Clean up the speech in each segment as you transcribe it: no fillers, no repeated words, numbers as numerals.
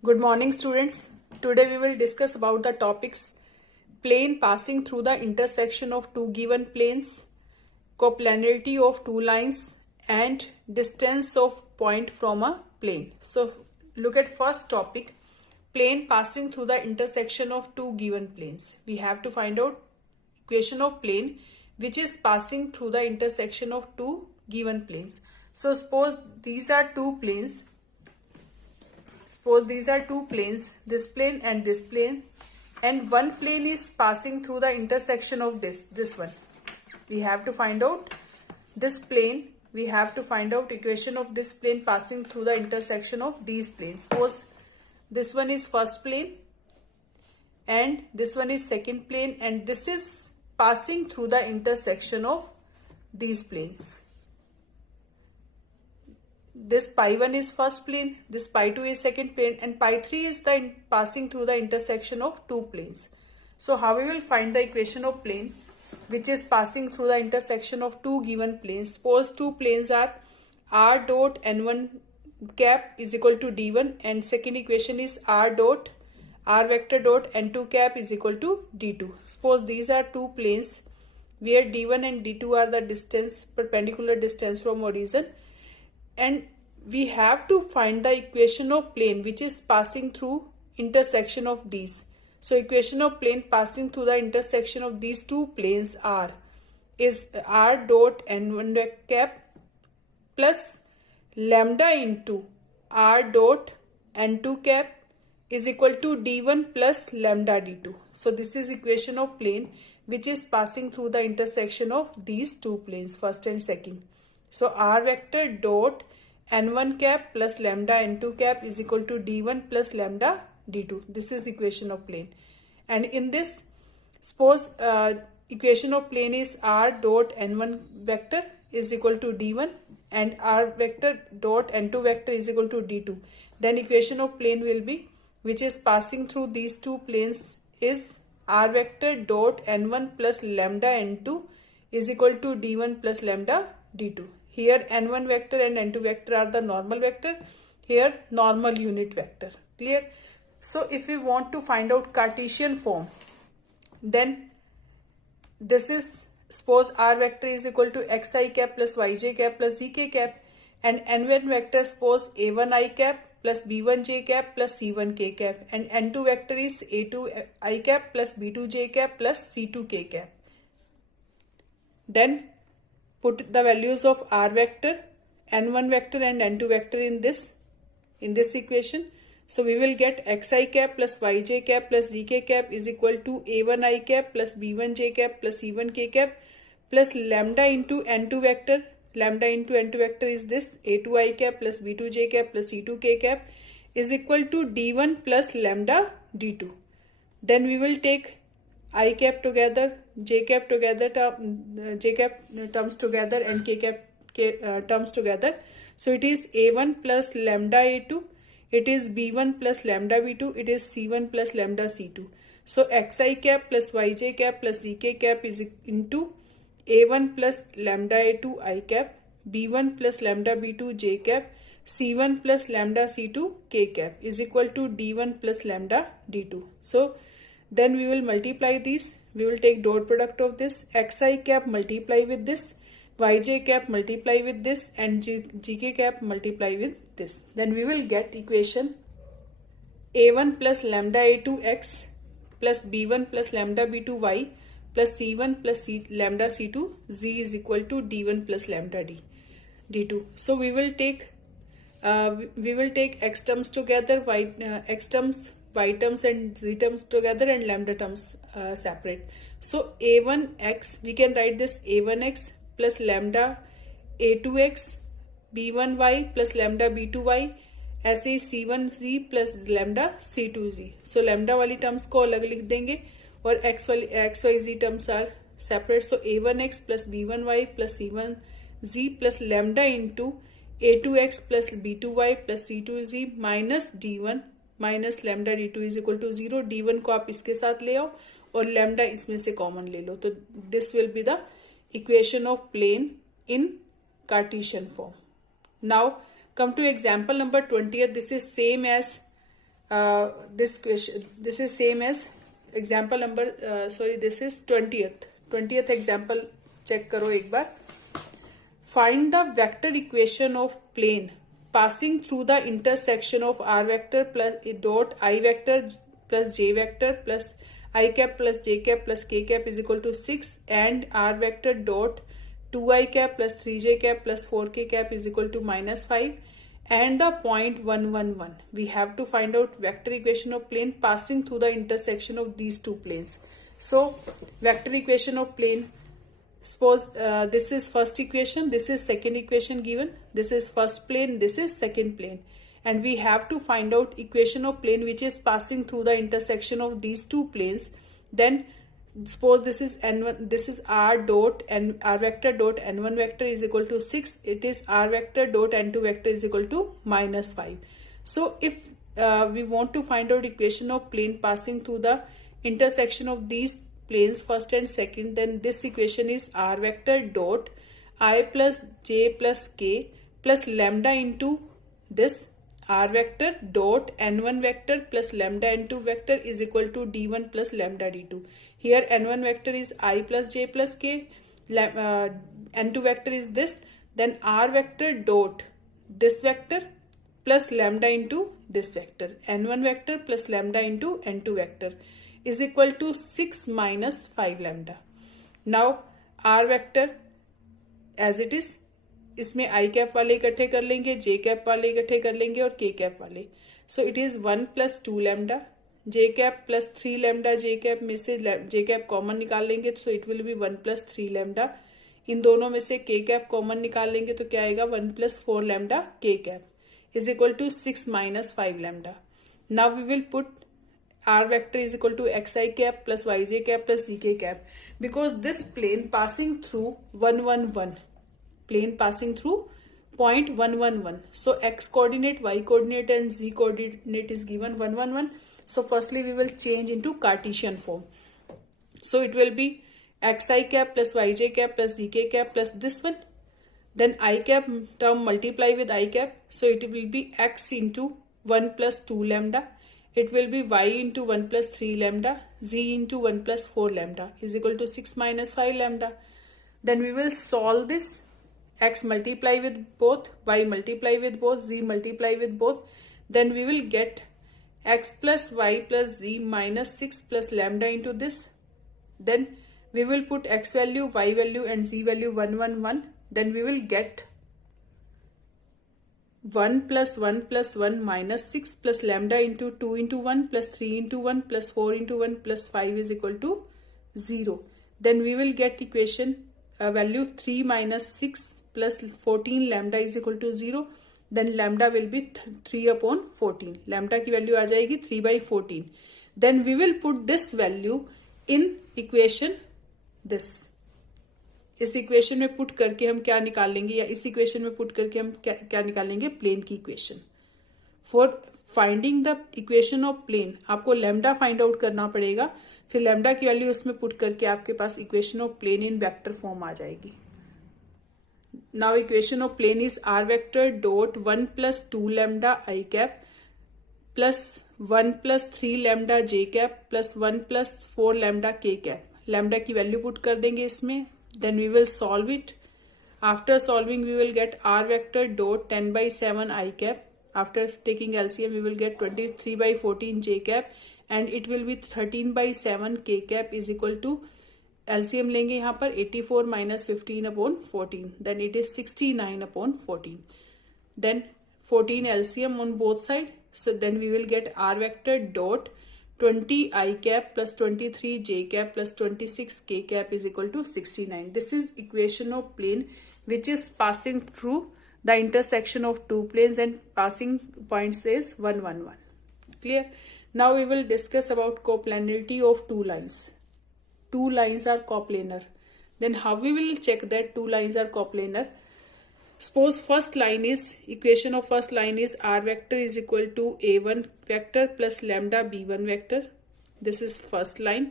Good morning, students. Today we will discuss about the topics plane passing through the intersection of two given planes, coplanarity of two lines, and distance of point from a plane. So look at first topic, plane passing through the intersection of two given planes. We have to find out equation of plane which is passing through the intersection of two given planes. So suppose these are two planes. Suppose these are two planes, this plane, and one plane is passing through the intersection of this one. We have to find out this plane. We have to find out equation of this plane passing through the intersection of these planes. Suppose this one is first plane and this one is second plane, and this is passing through the intersection of these planes. This pi1 is first plane, this pi2 is second plane, and pi3 is the passing through the intersection of two planes. So how we will find the equation of plane which is passing through the intersection of two given planes? Suppose two planes are r dot n1 cap is equal to d1, and second equation is r vector dot n2 cap is equal to d2. Suppose these are two planes where d1 and d2 are the distance, perpendicular distance from origin, and we have to find the equation of plane which is passing through intersection of these. So equation of plane passing through the intersection of these two planes is r dot n1 cap plus lambda into r dot n2 cap is equal to d1 plus lambda d2. So this is equation of plane which is passing through the intersection of these two planes, first and second. So r vector dot n1 cap plus lambda n2 cap is equal to d1 plus lambda d2. This is equation of plane. And in this, suppose equation of plane is r dot n1 vector is equal to d1 and r vector dot n2 vector is equal to d2. Then equation of plane will be which is passing through these two planes is r vector dot n1 plus lambda n2 is equal to d1 plus lambda d2. Here n1 vector and n2 vector are the normal vector. Here normal unit vector. Clear? So if we want to find out Cartesian form, then this is, suppose r vector is equal to xi cap plus yj cap plus zk cap, and n1 vector suppose a1 cap plus b1 cap plus c1 cap, and n2 vector is a2 cap plus b2 cap plus c2 cap. Then put the values of r vector, n1 vector and n2 vector in this equation. So we will get xi cap plus yj cap plus zk cap is equal to a1 cap plus b1 cap plus c1 cap plus lambda into n2 vector. Lambda into n2 vector is this a2 cap plus b2 cap plus c2 cap is equal to d1 plus lambda d2. Then we will take I cap together, j cap together, j cap terms together, and k cap terms together. So it is a1 plus lambda a2, it is b1 plus lambda b2, it is c1 plus lambda c2. So xi cap plus yj cap plus zk cap is into a1 plus lambda a2 I cap, b1 plus lambda b2 j cap, c1 plus lambda c2 k cap is equal to d1 plus lambda d2. So then we will multiply these. We will take dot product of this. Xi cap multiply with this, yj cap multiply with this, and gk cap multiply with this. Then we will get equation a1 plus lambda a2 x plus b1 plus lambda b2 y plus c1 plus lambda c2 z is equal to d1 plus lambda d2. So we will take x terms together, x terms, y terms and z terms together, and lambda terms separate. So a1x, we can write this a1x plus lambda a2x b1y plus lambda b2y ऐसे ही c1z plus lambda c2z. So lambda वाली terms को अलग लिख देंगे और x y z terms are separate. So a1x plus b1y plus c1z plus lambda into a2x plus b2y plus c2z minus d1 minus lambda d two is equal to 0. d1 को आप इसके साथ ले आओ और लैम्डा इसमें से common ले लो. तो this will be the equation of plane in Cartesian form. Now come to example number 20th. This is same as this question, this is same as example number, this is 20th example. check करो एक बार. Find the vector equation of plane passing through the intersection of r vector plus dot I vector plus j vector plus I cap plus j cap plus k cap is equal to 6 and r vector dot 2i cap plus 3j cap plus 4k cap is equal to -5 and the point 1, 1, 1. We have to find out vector equation of plane passing through the intersection of these two planes. So vector equation of plane, suppose this is first equation, this is second equation given, this is first plane, this is second plane, and we have to find out equation of plane which is passing through the intersection of these two planes. Then suppose this is n1, this is r dot and r vector dot n1 vector is equal to 6, it is r vector dot n2 vector is equal to -5. So if we want to find out equation of plane passing through the intersection of these planes first and second, then this equation is r vector dot I plus j plus k plus lambda into this r vector dot n1 vector plus lambda n2 vector is equal to d1 plus lambda d2. Here n1 vector is I plus j plus k, n2 vector is this, then r vector dot this vector plus lambda into this vector, n1 vector plus lambda into n2 vector is equal to 6 minus 5 lambda. Now r vector as it is, इसमें आई cap वाले इकट्ठे कर लेंगे, जे cap वाले इकट्ठे कर लेंगे और के कैप वाले. So it is 1 + 2 lambda, j cap plus 3 lambda, j cap में से जे कैप कॉमन निकाल लेंगे so it will be 1 + 3 lambda. इन दोनों में से के कैप कॉमन निकाल लेंगे तो क्या आएगा 1 + 4 lambda k cap is equal to 6 - 5 lambda. Now we will put r vector is equal to xi cap plus yj cap plus zk cap because this plane passing through 1, 1, 1, plane passing through point 1, 1, 1. So x coordinate, y coordinate and z coordinate is given 1, 1, 1. So firstly we will change into Cartesian form. So it will be xi cap plus yj cap plus zk cap plus this one. Then I cap term multiply with I cap. So it will be x into 1 + 2 lambda. It will be y into 1 + 3 lambda, z into 1 + 4 lambda is equal to 6 - 5 lambda. Then we will solve this. X multiply with both, y multiply with both, z multiply with both. Then we will get x plus y plus z minus 6 plus lambda into this. Then we will put x value, y value and z value 1, 1, 1. Then we will get 1 plus 1 plus 1 minus 6 plus lambda into 2 into 1 plus 3 into 1 plus 4 into 1 plus 5 is equal to 0. Then we will get equation value 3 minus 6 plus 14 lambda is equal to 0. Then lambda will be 3 upon 14. Lambda की value आ जाएगी 3/14. Then we will put this value in equation this. इस equation में put करके हम क्या निकालेंगे या इस इक्वेशन में पुट करके हम क्या निकालेंगे प्लेन की equation. For finding the equation of plane आपको लैम्डा फाइंड आउट करना पड़ेगा, फिर लैम्डा की वैल्यू उसमें पुट करके आपके पास equation of plane in vector form आ जाएगी. Now equation of plane is r vector dot 1 + 2 lambda i cap plus 1 + 3 lambda j cap plus 1 + 4 lambda k cap. Lambda की वैल्यू पुट कर देंगे इसमें. Then we will solve it. After solving we will get r vector dot 10/7 I cap. After taking LCM we will get 23/14 j cap and it will be 13/7 k cap is equal to LCM लेंगे यहाँ पर 84 - 15 upon 14. Then it is 69 upon 14. Then 14 LCM on both sides. So then we will get r vector dot 20 I cap plus 23 j cap plus 26 k cap is equal to 69. This is equation of plane which is passing through the intersection of two planes and passing point says 1, 1, 1. Clear? Now we will discuss about coplanarity of two lines. Two lines are coplanar. Then how we will check that two lines are coplanar? Suppose first line is, equation of first line is r vector is equal to a1 vector plus lambda b1 vector. This is first line.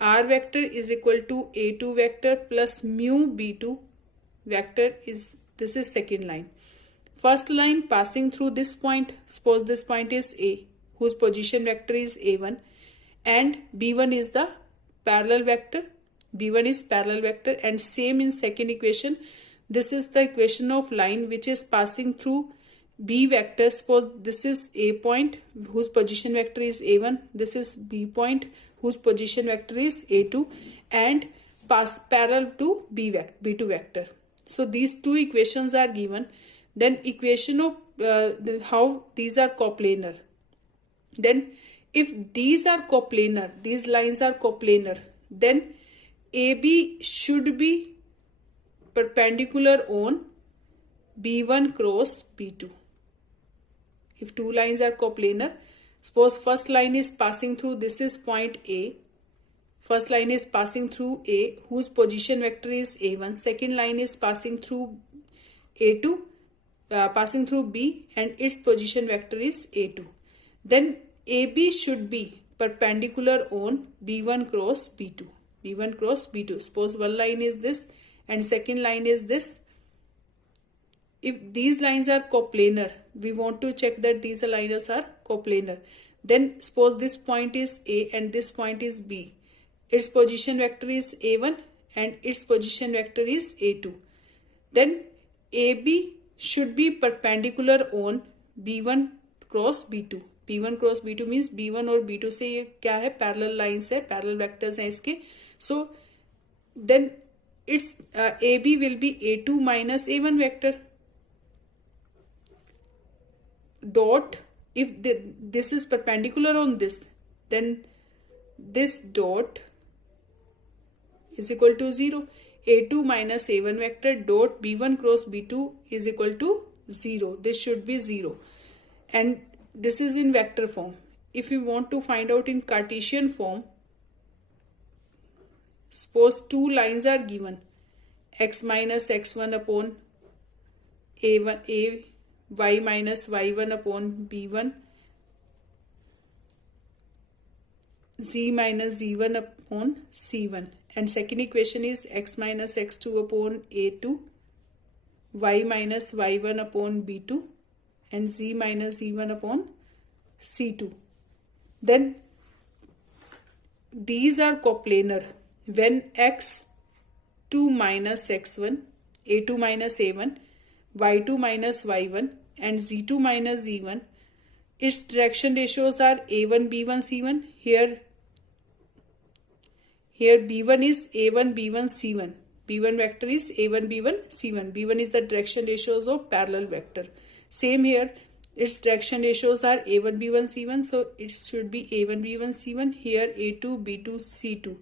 R vector is equal to a2 vector plus mu b2 vector is, this is second line. First line passing through this point, suppose this point is a, whose position vector is a1, and b1 is the parallel vector. b1 is parallel vector, and same in second equation. This is the equation of line which is passing through b vector. Suppose this is a point whose position vector is a1, this is b point whose position vector is a2, and pass parallel to b2 vector. So these two equations are given. Then equation of how these are coplanar. Then if these are coplanar, these lines are coplanar, then AB should be perpendicular on B1 cross B2. If two lines are coplanar, suppose first line is passing through, this is point A. First line is passing through A whose position vector is A1. Second line is passing through A2, passing through B, and its position vector is A2. Then AB should be perpendicular on B1 cross B2. B1 cross B2. Suppose one line is this and second line is this. If these lines are coplanar, we want to check that these lines are coplanar. Then suppose this point is A and this point is B. Its position vector is A1 and its position vector is A2. Then AB should be perpendicular on B1 cross B2. B1 cross B2 means B1 और B2 से ये क्या है, parallel lines है, parallel vectors हैं इसके. So then its AB will be A2 minus A1 vector. Dot, if this is perpendicular on this, then this dot is equal to 0. A2 minus A1 vector dot B1 cross B2 is equal to 0. This should be 0. And this is in vector form. If you want to find out in Cartesian form, suppose two lines are given, x minus x1 upon a1, y minus y1 upon b1, z minus z1 upon c1, and second equation is x minus x2 upon a2, y minus y1 upon b2, and z minus z1 upon c2. Then these are coplanar when x2 minus x1, a2 minus a1, y2 minus y1, and z2 minus z1, its direction ratios are a1 b1 c1. Here b1 is a1 b1 c1. b1 vector is a1 b1 c1. b1 is the direction ratios of parallel vector. Same here, its direction ratios are a1 b1 c1, so it should be a1 b1 c1. Here a2 b2 c2.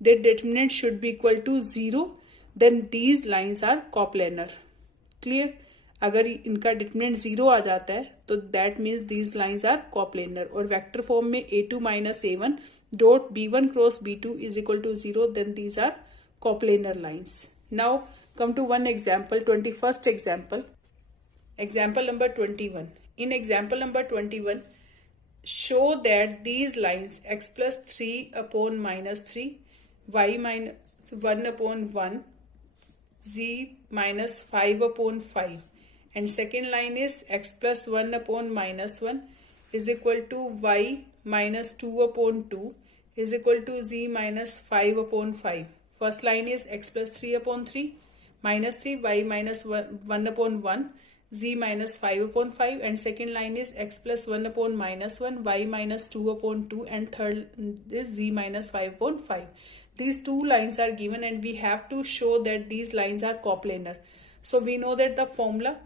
Their determinant should be equal to 0. Then these lines are coplanar. Clear? अगर इनका determinant 0 आ जाता है तो that means these lines are coplanar. और vector form में a2 minus a1 dot b1 cross b2 is equal to 0, then these are coplanar lines. Now come to one example, 21st example. Example number 21. In example number 21, show that these lines x plus 3 upon minus 3, y minus 1 upon 1, z minus 5 upon 5, and second line is x plus 1 upon minus 1 is equal to y minus 2 upon 2 is equal to z minus 5 upon 5. First line is x plus 3 upon 3, minus 3, y minus 1 upon 1, z minus 5 upon 5, and second line is x plus 1 upon minus 1, y minus 2 upon 2, and third is z minus 5 upon 5. These two lines are given and we have to show that these lines are coplanar. So we know that the formula,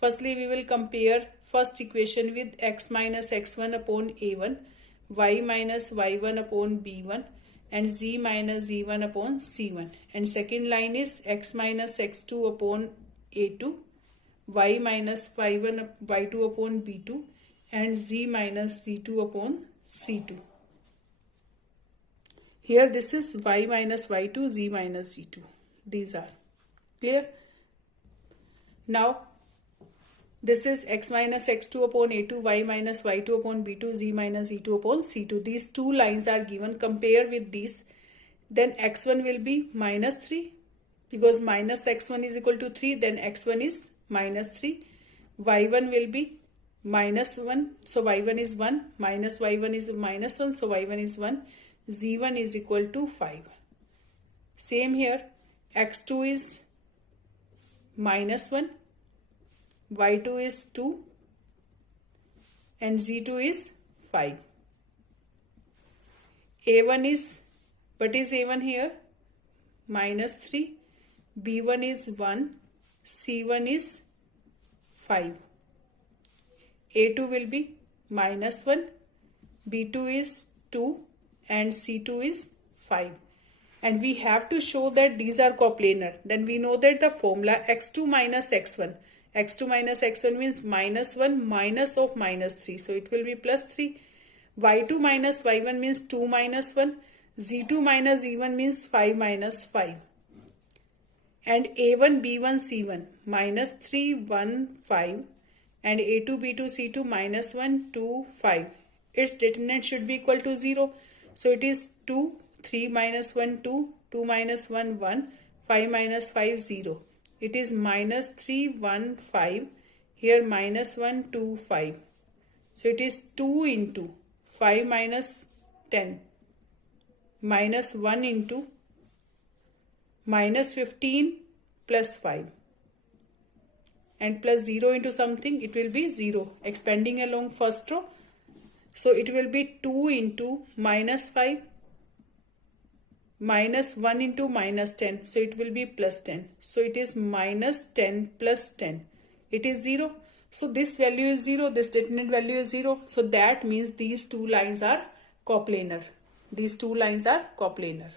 firstly we will compare first equation with x minus x1 upon a1, y minus y1 upon b1, and z minus z1 upon c1. And second line is x minus x2 upon a2, y minus y1 y2 upon b2, and z minus z2 upon c2. Here this is y minus y2, z minus z2. These are clear. Now this is x minus x2 upon a2, y minus y2 upon b2, z minus z2 upon c2. These two lines are given. Compare with these. Then x1 will be minus 3 because minus x1 is equal to 3. Then x1 is minus 3. y1 will be minus 1, so y1 is 1, minus y1 is minus 1, so y1 is 1, z1 is equal to 5. Same here, x2 is minus 1, y2 is 2, and z2 is 5. a1 is, what is a1 here? Minus 3, b1 is 1, c1 is 5. a2 will be minus 1, b2 is 2, and c2 is 5. And we have to show that these are coplanar. Then we know that the formula x2 minus x1. x2 minus x1 means minus 1 minus of minus 3. So it will be plus 3. y2 minus y1 means 2 minus 1. z2 minus z1 means 5 minus 5. And a1, b1, c1 minus 3, 1, 5. And a2, b2, c2 minus 1, 2, 5. Its determinant should be equal to 0. So it is 2, 3 minus 1, 2, 2 minus 1, 1, 5 minus 5, 0. It is minus 3, 1, 5. Here minus 1, 2, 5. So it is 2 into 5 minus 10. Minus 1 into minus 15 plus 5. And plus 0 into something, it will be 0. Expanding along first row. So it will be 2 into minus 5. Minus 1 into minus 10. So it will be plus 10. So it is minus 10 plus 10. It is 0. So this value is 0. This determinant value is 0. So that means these two lines are coplanar. These two lines are coplanar.